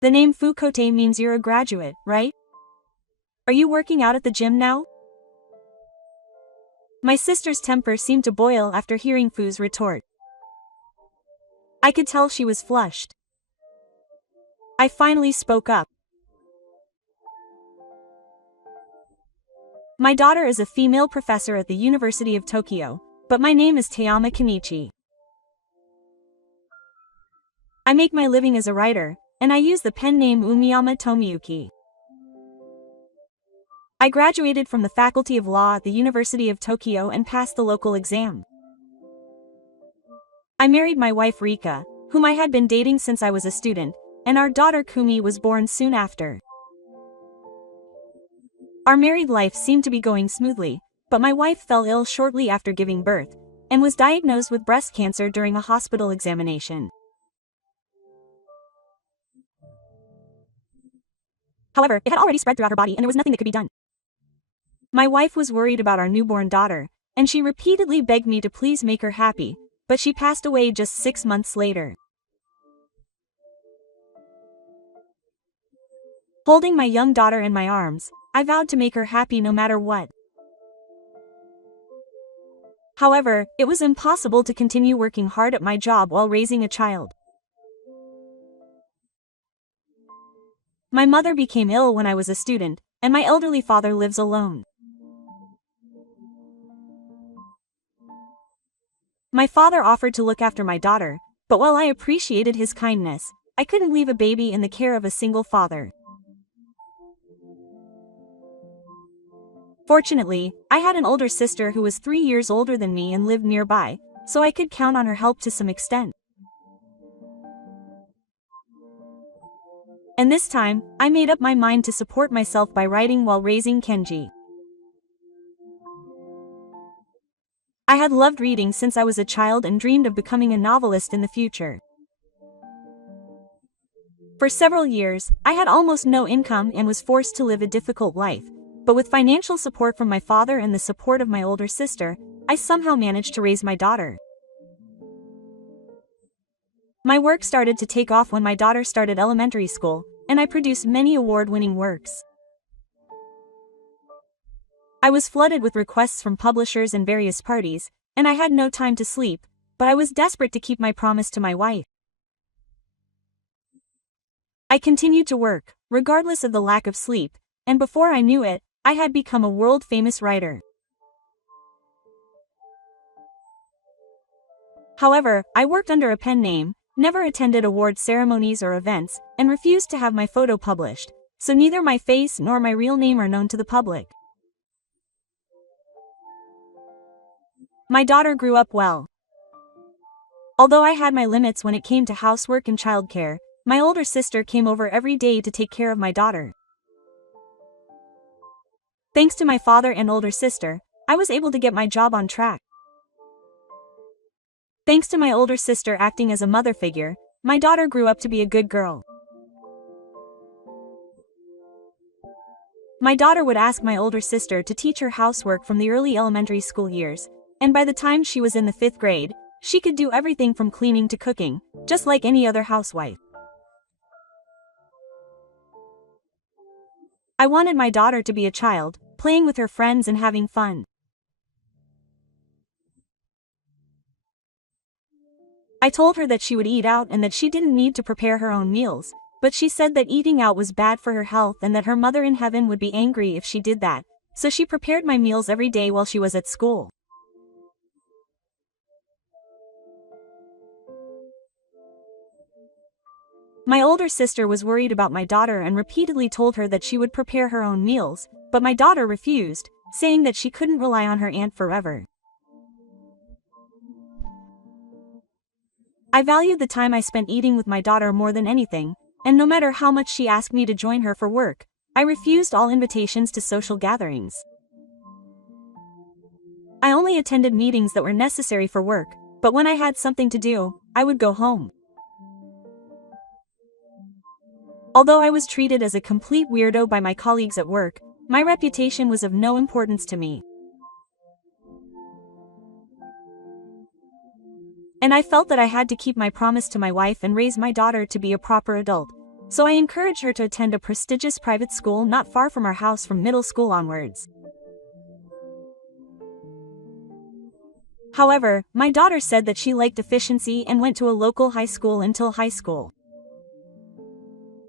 The name Fukote means you're a graduate, right? Are you working out at the gym now? My sister's temper seemed to boil after hearing Fu's retort. I could tell she was flushed. I finally spoke up. My daughter is a female professor at the University of Tokyo, but my name is Tayama Kenichi. I make my living as a writer, and I use the pen name Umiyama Tomiyuki. I graduated from the Faculty of Law at the University of Tokyo and passed the local exam. I married my wife Rika, whom I had been dating since I was a student, and our daughter Kumi was born soon after. Our married life seemed to be going smoothly, but my wife fell ill shortly after giving birth, and was diagnosed with breast cancer during a hospital examination. However, it had already spread throughout her body and there was nothing that could be done. My wife was worried about our newborn daughter, and she repeatedly begged me to please make her happy, but she passed away just 6 months later. Holding my young daughter in my arms, I vowed to make her happy no matter what. However, it was impossible to continue working hard at my job while raising a child. My mother became ill when I was a student, and my elderly father lives alone. My father offered to look after my daughter, but while I appreciated his kindness, I couldn't leave a baby in the care of a single father. Fortunately, I had an older sister who was 3 years older than me and lived nearby, so I could count on her help to some extent. And this time, I made up my mind to support myself by writing while raising Kenji. I had loved reading since I was a child and dreamed of becoming a novelist in the future. For several years, I had almost no income and was forced to live a difficult life, but with financial support from my father and the support of my older sister, I somehow managed to raise my daughter. My work started to take off when my daughter started elementary school, and I produced many award-winning works. I was flooded with requests from publishers and various parties, and I had no time to sleep, but I was desperate to keep my promise to my wife. I continued to work, regardless of the lack of sleep, and before I knew it, I had become a world-famous writer. However, I worked under a pen name, never attended award ceremonies or events, and refused to have my photo published, so neither my face nor my real name are known to the public. My daughter grew up well. Although I had my limits when it came to housework and childcare, my older sister came over every day to take care of my daughter. Thanks to my father and older sister, I was able to get my job on track. Thanks to my older sister acting as a mother figure, my daughter grew up to be a good girl. My daughter would ask my older sister to teach her housework from the early elementary school years, and by the time she was in the 5th grade, she could do everything from cleaning to cooking, just like any other housewife. I wanted my daughter to be a child, playing with her friends and having fun. I told her that she would eat out and that she didn't need to prepare her own meals, but she said that eating out was bad for her health and that her mother in heaven would be angry if she did that, so she prepared my meals every day while she was at school. My older sister was worried about my daughter and repeatedly told her that she would prepare her own meals, but my daughter refused, saying that she couldn't rely on her aunt forever. I valued the time I spent eating with my daughter more than anything, and no matter how much she asked me to join her for work, I refused all invitations to social gatherings. I only attended meetings that were necessary for work, but when I had something to do, I would go home. Although I was treated as a complete weirdo by my colleagues at work, my reputation was of no importance to me. And I felt that I had to keep my promise to my wife and raise my daughter to be a proper adult. so I encouraged her to attend a prestigious private school not far from our house from middle school onwards. However, my daughter said that she liked efficiency and went to a local high school until high school.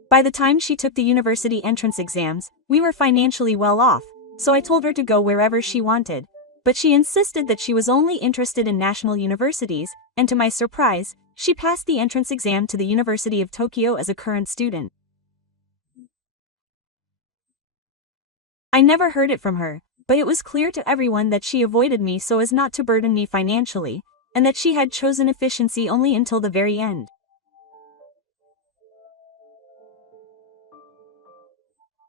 By the time she took the university entrance exams, we were financially well off, so I told her to go wherever she wanted. But she insisted that she was only interested in national universities, and to my surprise, she passed the entrance exam to the University of Tokyo as a current student. I never heard it from her, but it was clear to everyone that she avoided me so as not to burden me financially, and that she had chosen efficiency only until the very end.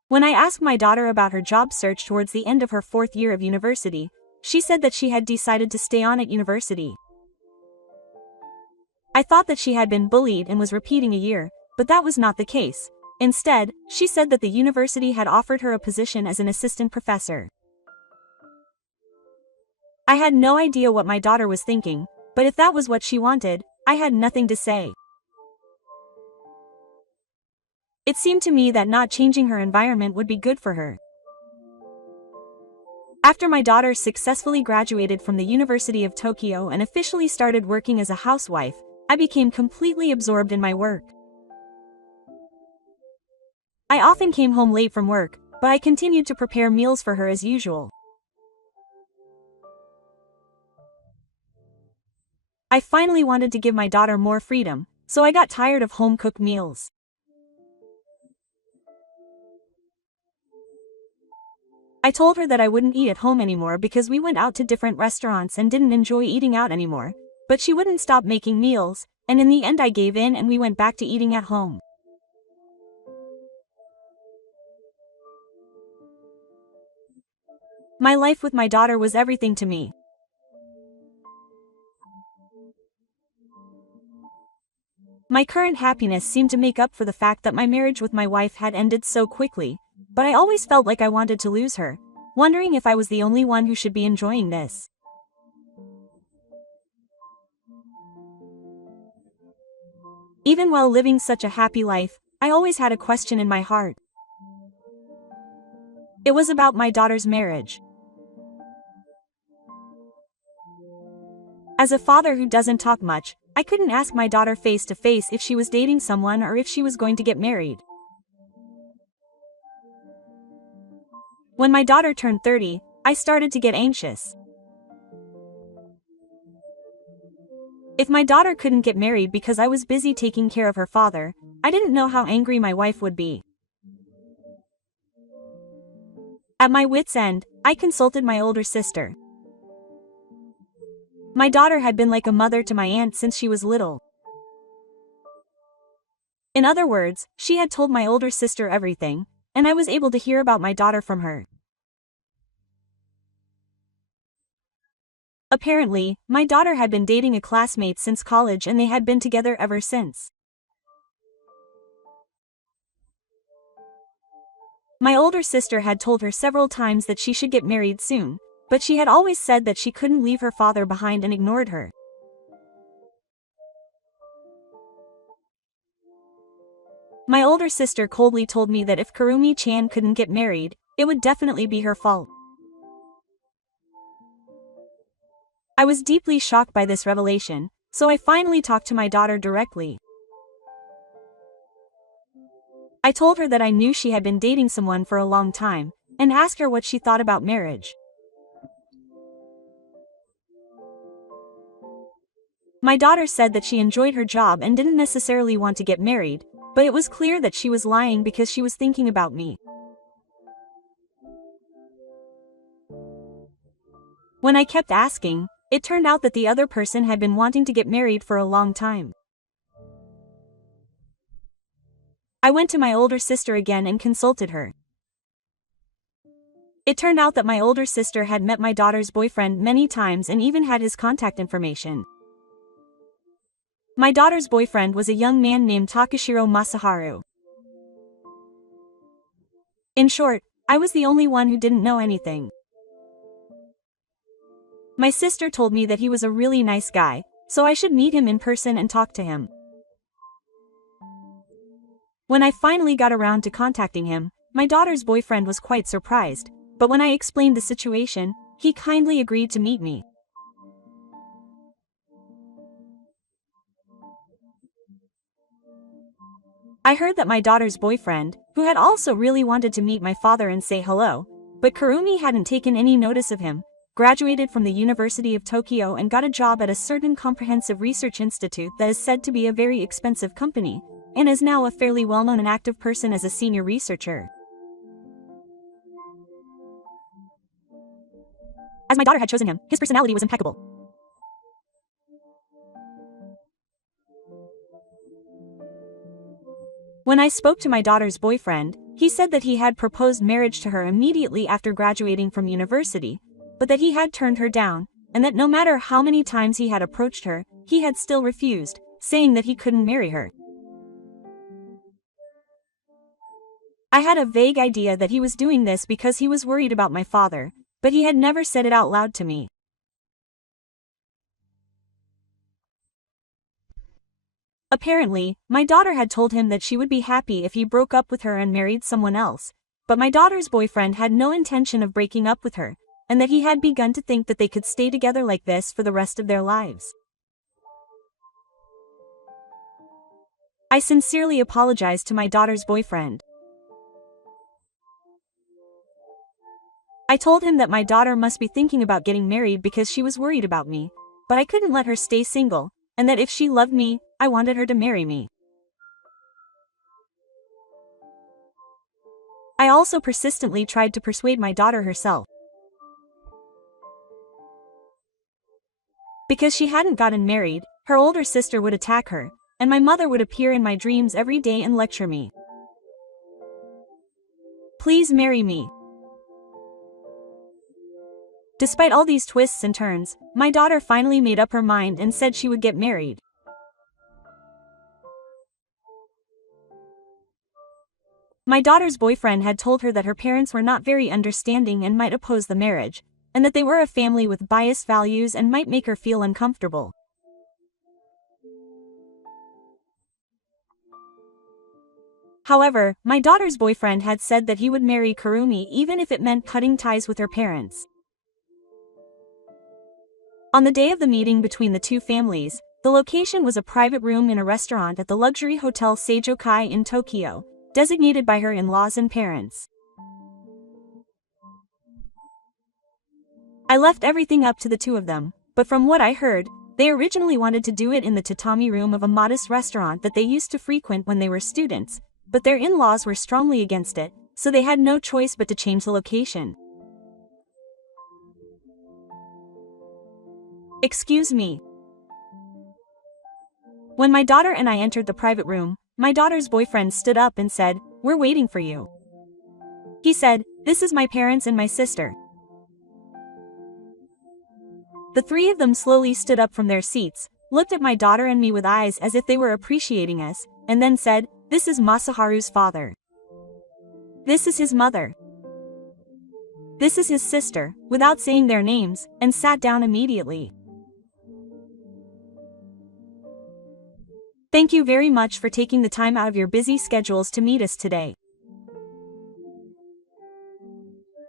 When I asked my daughter about her job search towards the end of her 4th year of university, she said that she had decided to stay on at university. I thought that she had been bullied and was repeating a year, but that was not the case. Instead, she said that the university had offered her a position as an assistant professor. I had no idea what my daughter was thinking, but if that was what she wanted, I had nothing to say. It seemed to me that not changing her environment would be good for her. After my daughter successfully graduated from the University of Tokyo and officially started working as a housewife, I became completely absorbed in my work. I often came home late from work, but I continued to prepare meals for her as usual. I finally wanted to give my daughter more freedom, so I got tired of home-cooked meals. I told her that I wouldn't eat at home anymore because we went out to different restaurants and didn't enjoy eating out anymore, but she wouldn't stop making meals, and in the end I gave in and we went back to eating at home. My life with my daughter was everything to me. My current happiness seemed to make up for the fact that my marriage with my wife had ended so quickly, but I always felt like I wanted to lose her, wondering if I was the only one who should be enjoying this. Even while living such a happy life, I always had a question in my heart. It was about my daughter's marriage. As a father who doesn't talk much, I couldn't ask my daughter face to face if she was dating someone or if she was going to get married. When my daughter turned 30, I started to get anxious. If my daughter couldn't get married because I was busy taking care of her father, I didn't know how angry my wife would be. At my wit's end, I consulted my older sister. My daughter had been like a mother to my aunt since she was little. In other words, she had told my older sister everything, and I was able to hear about my daughter from her. Apparently, my daughter had been dating a classmate since college and they had been together ever since. My older sister had told her several times that she should get married soon, but she had always said that she couldn't leave her father behind and ignored her. My older sister coldly told me that if Kurumi-chan couldn't get married, it would definitely be her fault. I was deeply shocked by this revelation, so I finally talked to my daughter directly. I told her that I knew she had been dating someone for a long time, and asked her what she thought about marriage. My daughter said that she enjoyed her job and didn't necessarily want to get married, but it was clear that she was lying because she was thinking about me. When I kept asking, it turned out that the other person had been wanting to get married for a long time. I went to my older sister again and consulted her. It turned out that my older sister had met my daughter's boyfriend many times and even had his contact information. My daughter's boyfriend was a young man named Takashiro Masaharu. In short, I was the only one who didn't know anything. My sister told me that he was a really nice guy, so I should meet him in person and talk to him. When I finally got around to contacting him, my daughter's boyfriend was quite surprised, but when I explained the situation, he kindly agreed to meet me. I heard that my daughter's boyfriend, who had also really wanted to meet my father and say hello, but Kurumi hadn't taken any notice of him, graduated from the University of Tokyo and got a job at a certain comprehensive research institute that is said to be a very expensive company, and is now a fairly well-known and active person as a senior researcher. As my daughter had chosen him, his personality was impeccable. When I spoke to my daughter's boyfriend, he said that he had proposed marriage to her immediately after graduating from university, but that he had turned her down, and that no matter how many times he had approached her, he had still refused, saying that he couldn't marry her. I had a vague idea that he was doing this because he was worried about my father, but he had never said it out loud to me. Apparently, my daughter had told him that she would be happy if he broke up with her and married someone else, but my daughter's boyfriend had no intention of breaking up with her, and that he had begun to think that they could stay together like this for the rest of their lives. I sincerely apologized to my daughter's boyfriend. I told him that my daughter must be thinking about getting married because she was worried about me, but I couldn't let her stay single, and that if she loved me, I wanted her to marry me. I also persistently tried to persuade my daughter herself. Because she hadn't gotten married, her older sister would attack her, and my mother would appear in my dreams every day and lecture me. Please marry me. Despite all these twists and turns, my daughter finally made up her mind and said she would get married. My daughter's boyfriend had told her that her parents were not very understanding and might oppose the marriage, and that they were a family with biased values and might make her feel uncomfortable. However, my daughter's boyfriend had said that he would marry Kurumi even if it meant cutting ties with her parents. On the day of the meeting between the two families, the location was a private room in a restaurant at the luxury hotel Seijokai in Tokyo, designated by her in-laws and parents. I left everything up to the two of them, but from what I heard, they originally wanted to do it in the tatami room of a modest restaurant that they used to frequent when they were students, but their in-laws were strongly against it, so they had no choice but to change the location. Excuse me. When my daughter and I entered the private room, my daughter's boyfriend stood up and said, "We're waiting for you." He said, "This is my parents and my sister." The three of them slowly stood up from their seats, looked at my daughter and me with eyes as if they were appreciating us, and then said, "This is Masaharu's father. This is his mother. This is his sister," without saying their names, and sat down immediately. Thank you very much for taking the time out of your busy schedules to meet us today.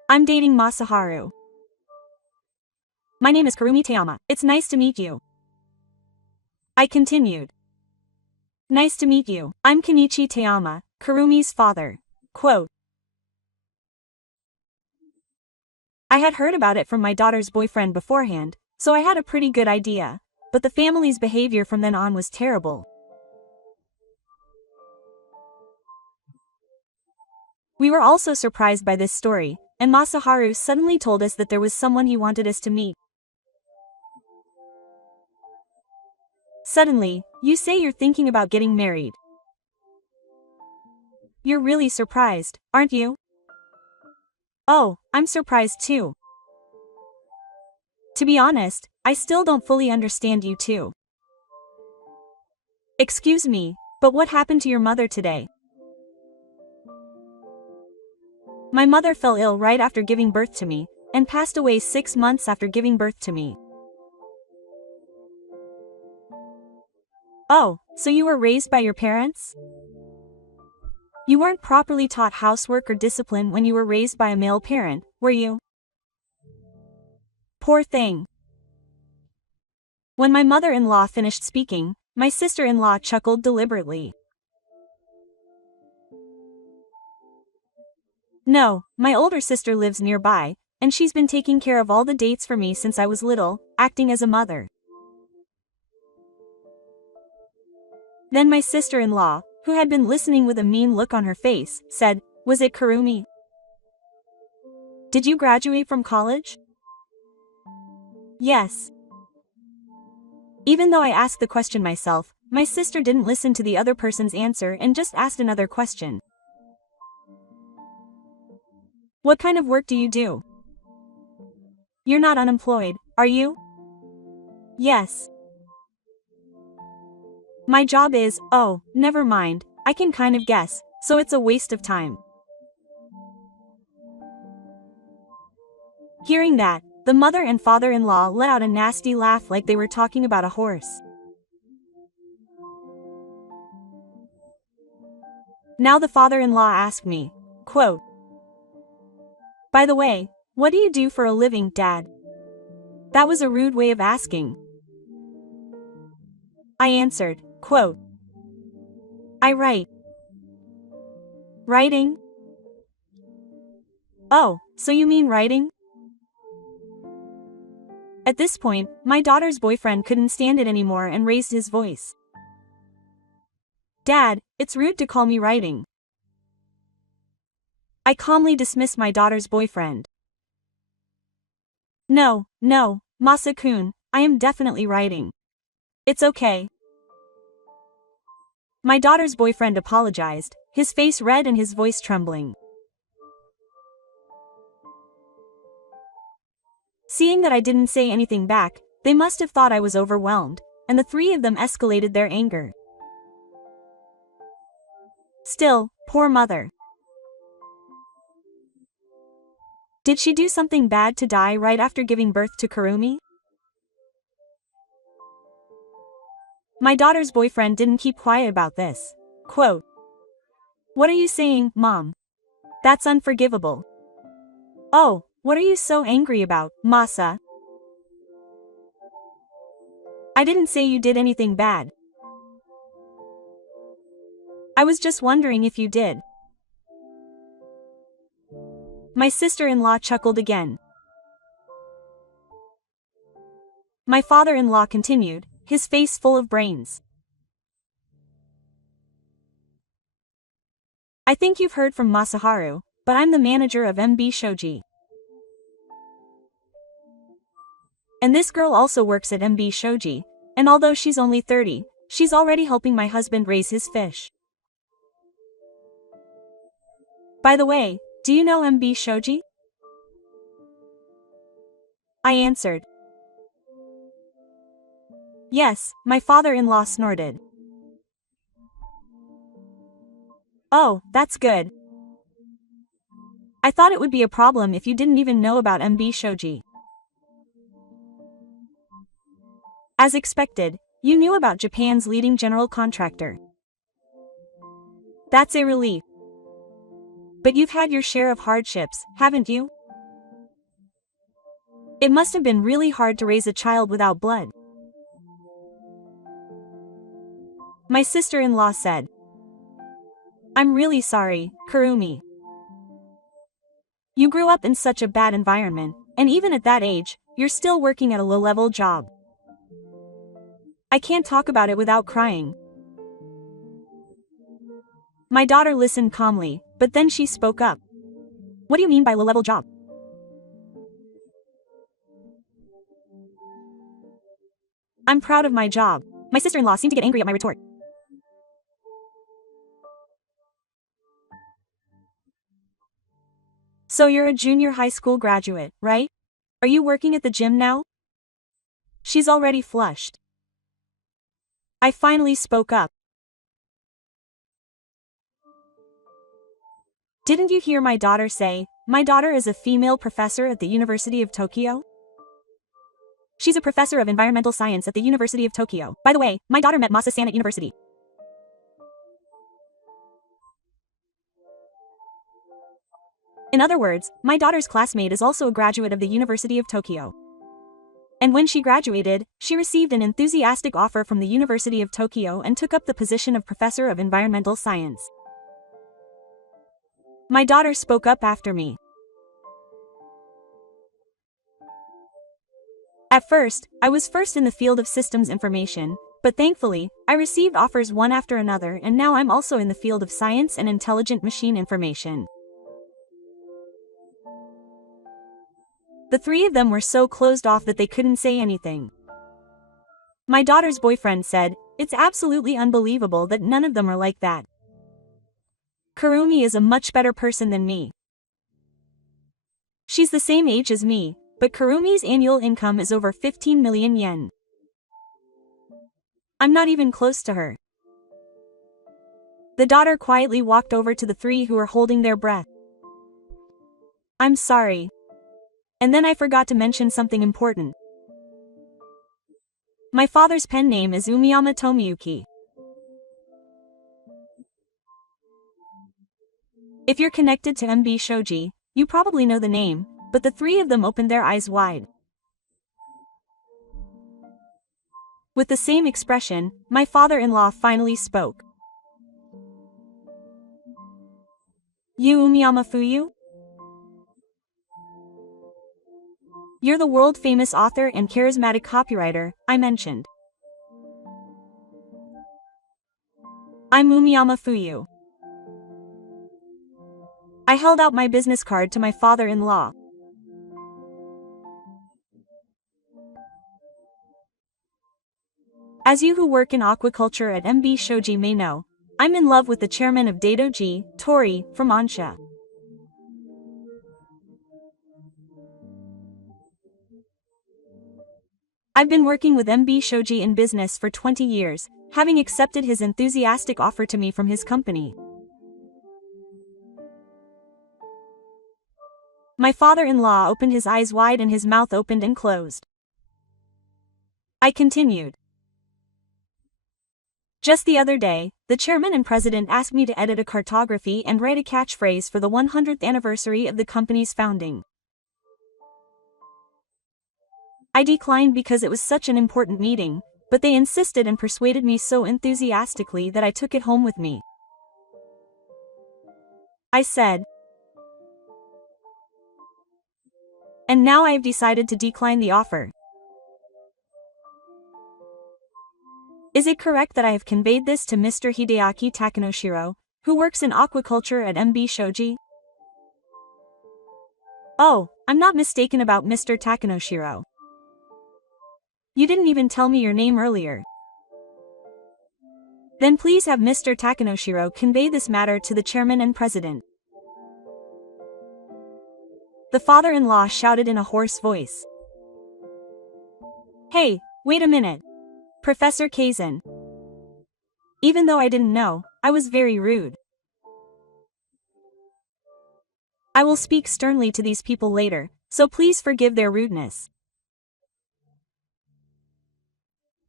I'm dating Masaharu. My name is Kurumi Teama. It's nice to meet you. I continued. Nice to meet you. I'm Kenichi Teama, Kurumi's father. Quote. I had heard about it from my daughter's boyfriend beforehand, so I had a pretty good idea, but the family's behavior from then on was terrible. We were also surprised by this story, and Masaharu suddenly told us that there was someone he wanted us to meet. Suddenly, you say you're thinking about getting married. You're really surprised, aren't you? Oh, I'm surprised too. To be honest, I still don't fully understand you too. Excuse me, but what happened to your mother today? My mother fell ill right after giving birth to me, and passed away 6 months after giving birth to me. Oh, so you were raised by your parents? You weren't properly taught housework or discipline when you were raised by a male parent, were you? Poor thing. When my mother-in-law finished speaking, my sister-in-law chuckled deliberately. No, my older sister lives nearby, and she's been taking care of all the dates for me since I was little, acting as a mother. Then my sister-in-law, who had been listening with a mean look on her face, said, "Was it Kurumi? Did you graduate from college?" Yes. Even though I asked the question myself, my sister didn't listen to the other person's answer and just asked another question. What kind of work do you do? You're not unemployed, are you? Yes. My job is, oh, never mind, I can kind of guess, so it's a waste of time. Hearing that, the mother and father-in-law let out a nasty laugh like they were talking about a horse. Now the father-in-law asked me, quote, "By the way, what do you do for a living, Dad?" That was a rude way of asking. I answered, quote, "I write." Writing? Oh, so you mean writing? At this point, my daughter's boyfriend couldn't stand it anymore and raised his voice. "Dad, it's rude to call me writing." I calmly dismissed my daughter's boyfriend. No, Masa-kun, I am definitely writing. It's okay." My daughter's boyfriend apologized, his face red and his voice trembling. Seeing that I didn't say anything back, they must have thought I was overwhelmed, and the three of them escalated their anger. Still, poor mother. Did she do something bad to die right after giving birth to Kurumi? My daughter's boyfriend didn't keep quiet about this. Quote, "What are you saying, Mom? That's unforgivable." "Oh, what are you so angry about, Masa?" "I didn't say you did anything bad. I was just wondering if you did." My sister-in-law chuckled again. My father-in-law continued, his face full of brains. "I think you've heard from Masaharu, but I'm the manager of MB Shoji. And this girl also works at MB Shoji, and although she's only 30, she's already helping my husband raise his fish. By the way, do you know MB Shoji?" I answered. Yes, my father-in-law snorted. "Oh, that's good. I thought it would be a problem if you didn't even know about MB Shoji." As expected, you knew about Japan's leading general contractor. That's a relief. But you've had your share of hardships, haven't you? It must have been really hard to raise a child without blood. My sister-in-law said. "I'm really sorry, Kurumi. You grew up in such a bad environment, and even at that age, you're still working at a low-level job. I can't talk about it without crying." My daughter listened calmly, but then she spoke up. "What do you mean by low-level job?" I'm proud of my job. My sister-in-law seemed to get angry at my retort. "So you're a junior high school graduate, right? Are you working at the gym now?" She's already flushed. I finally spoke up. "Didn't you hear my daughter say, my daughter is a female professor at the University of Tokyo? She's a professor of environmental science at the University of Tokyo. By the way, my daughter met Masa-san at university." In other words, my daughter's classmate is also a graduate of the University of Tokyo. And when she graduated, she received an enthusiastic offer from the University of Tokyo and took up the position of Professor of Environmental Science. My daughter spoke up after me. At first, I was first in the field of systems information, but thankfully, I received offers one after another, and now I'm also in the field of science and intelligent machine information. The three of them were so closed off that they couldn't say anything. My daughter's boyfriend said, "It's absolutely unbelievable that none of them are like that. Kurumi is a much better person than me. She's the same age as me, but Kurumi's annual income is over 15 million yen. I'm not even close to her." The daughter quietly walked over to the three who were holding their breath. "I'm sorry. And then I forgot to mention something important. My father's pen name is Umiyama Tomiyuki. If you're connected to MB Shoji, you probably know the name, but the three of them opened their eyes wide. With the same expression, my father-in-law finally spoke. "You Umiyama Fuyu? You're the world-famous author and charismatic copywriter I mentioned. I'm Umiyama Fuyu." I held out my business card to my father-in-law. As you who work in aquaculture at MB Shoji may know, I'm in love with the chairman of Daidoji, Tori, from Ansha. I've been working with MB Shoji in business for 20 years, having accepted his enthusiastic offer to me from his company. My father-in-law opened his eyes wide and his mouth opened and closed. I continued. Just the other day, the chairman and president asked me to edit a cartography and write a catchphrase for the 100th anniversary of the company's founding. I declined because it was such an important meeting, but they insisted and persuaded me so enthusiastically that I took it home with me. I said, "And now I have decided to decline the offer. Is it correct that I have conveyed this to Mr. Hideaki Takanoshiro, who works in aquaculture at MB Shoji?" "Oh, I'm not mistaken about Mr. Takanoshiro. You didn't even tell me your name earlier. Then please have Mr. Takanoshiro convey this matter to the chairman and president." The father-in-law shouted in a hoarse voice. "Hey, wait a minute. Professor Kazan." Even though I didn't know, I was very rude. I will speak sternly to these people later, so please forgive their rudeness.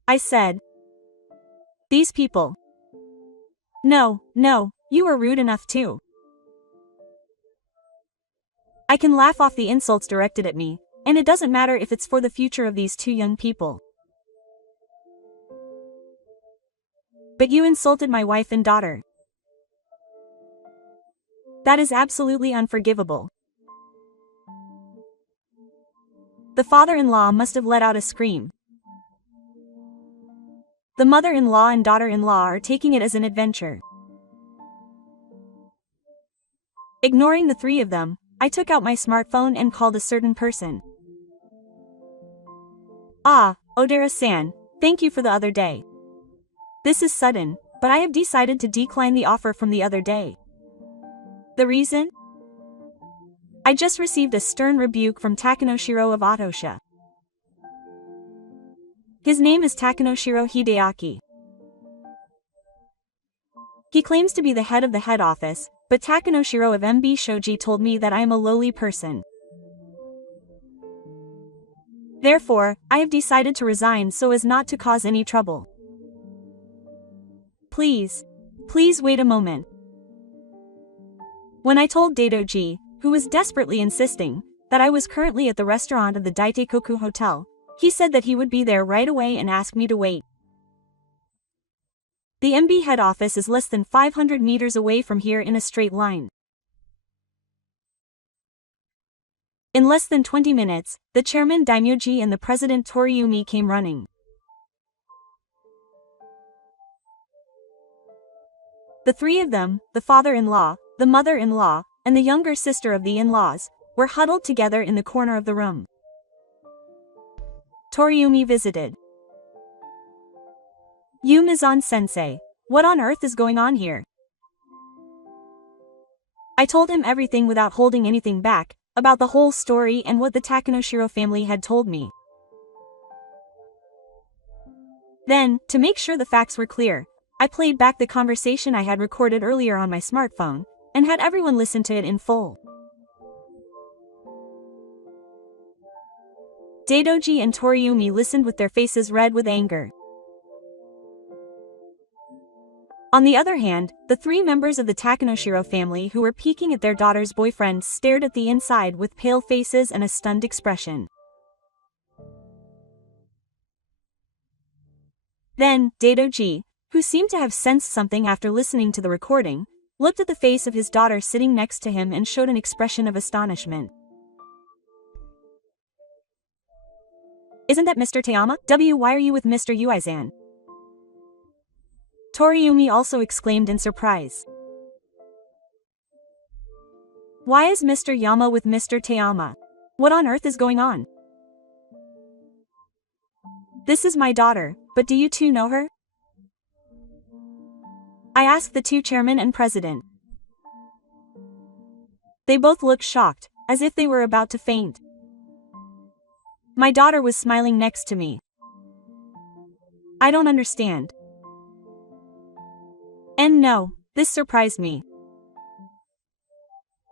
I said. "These people. No, you were rude enough too. I can laugh off the insults directed at me, and it doesn't matter if it's for the future of these two young people. But you insulted my wife and daughter. That is absolutely unforgivable." The father-in-law must have let out a scream. The mother-in-law and daughter-in-law are taking it as an adventure. Ignoring the three of them, I took out my smartphone and called a certain person. "Ah, Odera-san, thank you for the other day. This is sudden, but I have decided to decline the offer from the other day. The reason? I just received a stern rebuke from Takanoshiro of Atosha. His name is Takanoshiro Hideaki. He claims to be the head of the head office, but Takanoshiro of MB Shoji told me that I am a lowly person. Therefore, I have decided to resign so as not to cause any trouble. Please wait a moment." When I told Daidoji, who was desperately insisting that I was currently at the restaurant of the Daitekoku Hotel. He said that he would be there right away and asked me to wait. The MB head office is less than 500 meters away from here in a straight line. In less than 20 minutes, the chairman Daimyoji and the president Toriumi came running. The three of them, the father-in-law, the mother-in-law, and the younger sister of the in-laws, were huddled together in the corner of the room. Toriumi visited. Mizan-sensei, what on earth is going on here? I told him everything without holding anything back, about the whole story and what the Takanoshiro family had told me. Then, to make sure the facts were clear, I played back the conversation I had recorded earlier on my smartphone, and had everyone listen to it in full. Daidoji and Toriumi listened with their faces red with anger. On the other hand, the three members of the Takanoshiro family who were peeking at their daughter's boyfriend stared at the inside with pale faces and a stunned expression. Then, Daidoji, who seemed to have sensed something after listening to the recording, looked at the face of his daughter sitting next to him and showed an expression of astonishment. Isn't that Mr. Teama? Why are you with Mr. Uizan? Toriumi also exclaimed in surprise. Why is Mr. Yama with Mr. Teama? What on earth is going on? This is my daughter, but do you two know her? I asked the two chairmen and president. They both looked shocked, as if they were about to faint. My daughter was smiling next to me. I don't understand. And no, this surprised me.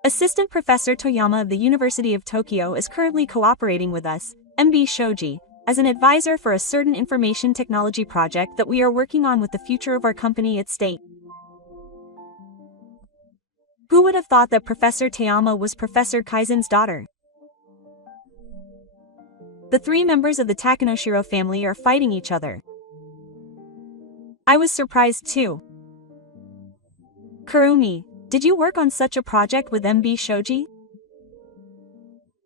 Assistant Professor Toyama of the University of Tokyo is currently cooperating with us, MB Shoji, as an advisor for a certain information technology project that we are working on with the future of our company at stake. Who would have thought that Professor Teama was Professor Kaizen's daughter? The three members of the Takanoshiro family are fighting each other. I was surprised too. Kurumi, did you work on such a project with MB Shoji?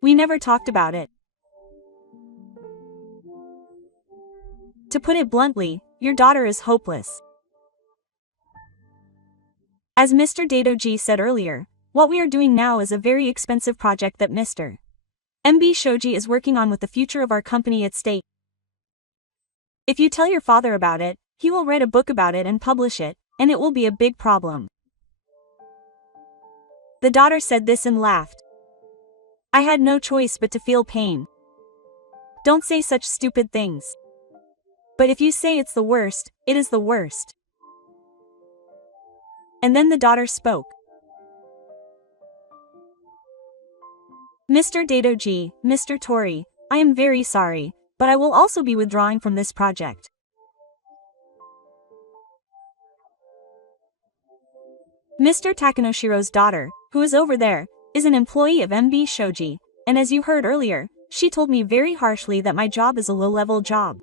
We never talked about it. To put it bluntly, your daughter is hopeless. As Mr. Daidoji said earlier, what we are doing now is a very expensive project that Mr. MB Shoji is working on with the future of our company at stake. If you tell your father about it, he will write a book about it and publish it, and it will be a big problem. The daughter said this and laughed. I had no choice but to feel pain. Don't say such stupid things. But if you say it's the worst, it is the worst. And then the daughter spoke. Mr. Daidoji, Mr. Tori, I am very sorry, but I will also be withdrawing from this project. Mr. Takanoshiro's daughter, who is over there, is an employee of MB Shoji, and as you heard earlier, she told me very harshly that my job is a low-level job.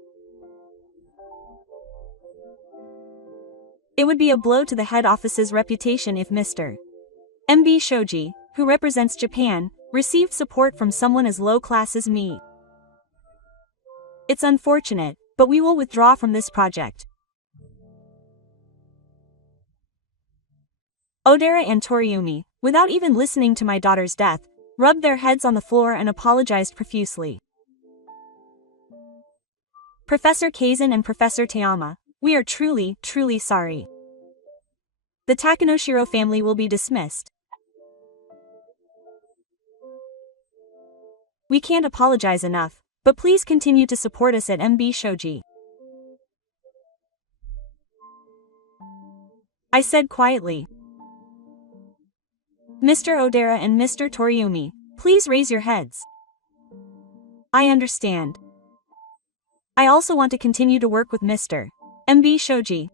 It would be a blow to the head office's reputation if Mr. MB Shoji, who represents Japan, received support from someone as low-class as me. It's unfortunate, but we will withdraw from this project. Odera and Toriumi, without even listening to my daughter's death, rubbed their heads on the floor and apologized profusely. Professor Kaizen and Professor Teama, we are truly, truly sorry. The Takanoshiro family will be dismissed. We can't apologize enough, but please continue to support us at MB Shoji. I said quietly. Mr. Odera and Mr. Toriumi, please raise your heads. I understand. I also want to continue to work with Mr. MB Shoji.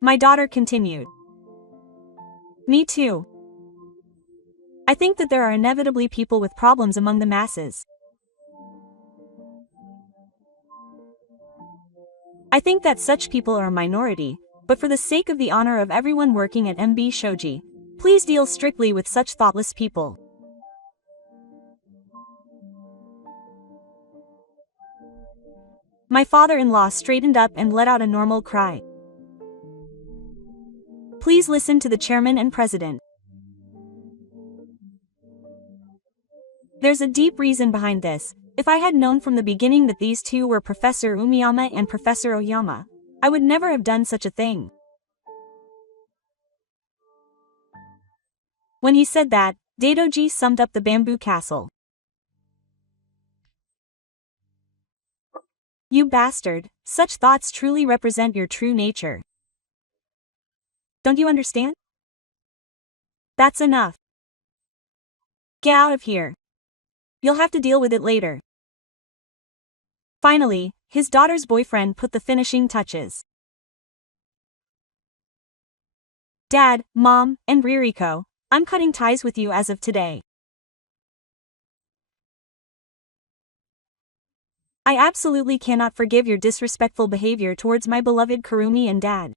My daughter continued. Me too. I think that there are inevitably people with problems among the masses. I think that such people are a minority, but for the sake of the honor of everyone working at MB Shoji, please deal strictly with such thoughtless people. My father-in-law straightened up and let out a normal cry. Please listen to the chairman and president. There's a deep reason behind this. If I had known from the beginning that these two were Professor Umiyama and Professor Oyama, I would never have done such a thing. When he said that, Daidoji summed up the bamboo castle. You bastard, such thoughts truly represent your true nature. Don't you understand? That's enough. Get out of here. You'll have to deal with it later. Finally, his daughter's boyfriend put the finishing touches. Dad, Mom, and Ririko, I'm cutting ties with you as of today. I absolutely cannot forgive your disrespectful behavior towards my beloved Kurumi and Dad.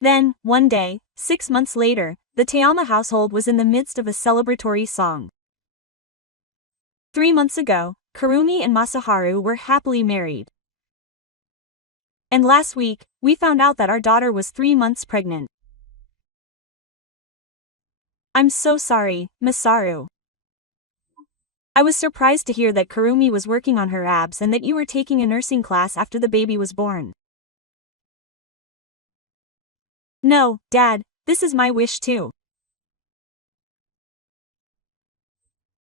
Then, one day, 6 months later, the Teama household was in the midst of a celebratory song. 3 months ago, Kurumi and Masaharu were happily married. And last week, we found out that our daughter was 3 months pregnant. I'm so sorry, Masaru. I was surprised to hear that Kurumi was working on her abs and that you were taking a nursing class after the baby was born. No, Dad, this is my wish too.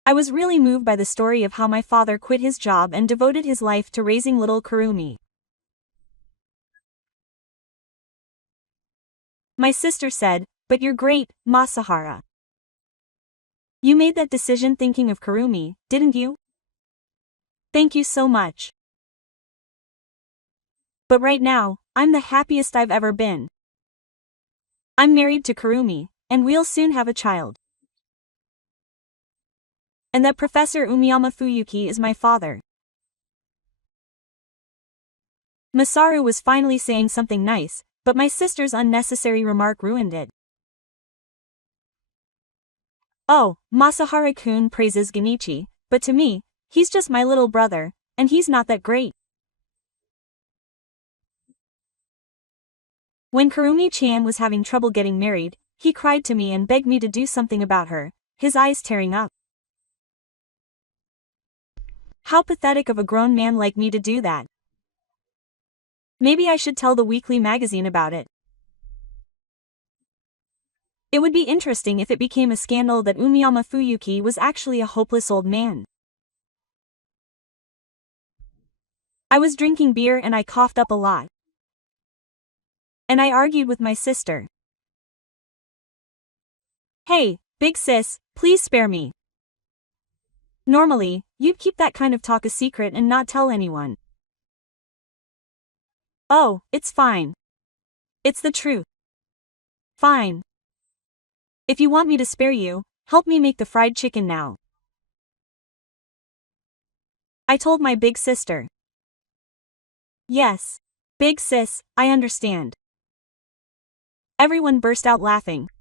I was really moved by the story of how my father quit his job and devoted his life to raising little Kurumi. My sister said, "But you're great, Masahara. You made that decision thinking of Kurumi, didn't you? Thank you so much. But right now, I'm the happiest I've ever been. I'm married to Kurumi, and we'll soon have a child. And that Professor Umiyama Fuyuki is my father." Masaru was finally saying something nice, but my sister's unnecessary remark ruined it. Oh, Masahara-kun praises Genichi, but to me, he's just my little brother, and he's not that great. When Kurumi-chan was having trouble getting married, he cried to me and begged me to do something about her, his eyes tearing up. How pathetic of a grown man like me to do that. Maybe I should tell the weekly magazine about it. It would be interesting if it became a scandal that Umiyama Fuyuki was actually a hopeless old man. I was drinking beer and I coughed up a lot. And I argued with my sister. Hey, big sis, please spare me. Normally, you'd keep that kind of talk a secret and not tell anyone. Oh, it's fine. It's the truth. Fine. If you want me to spare you, help me make the fried chicken now. I told my big sister. Yes. Big sis, I understand. Everyone burst out laughing,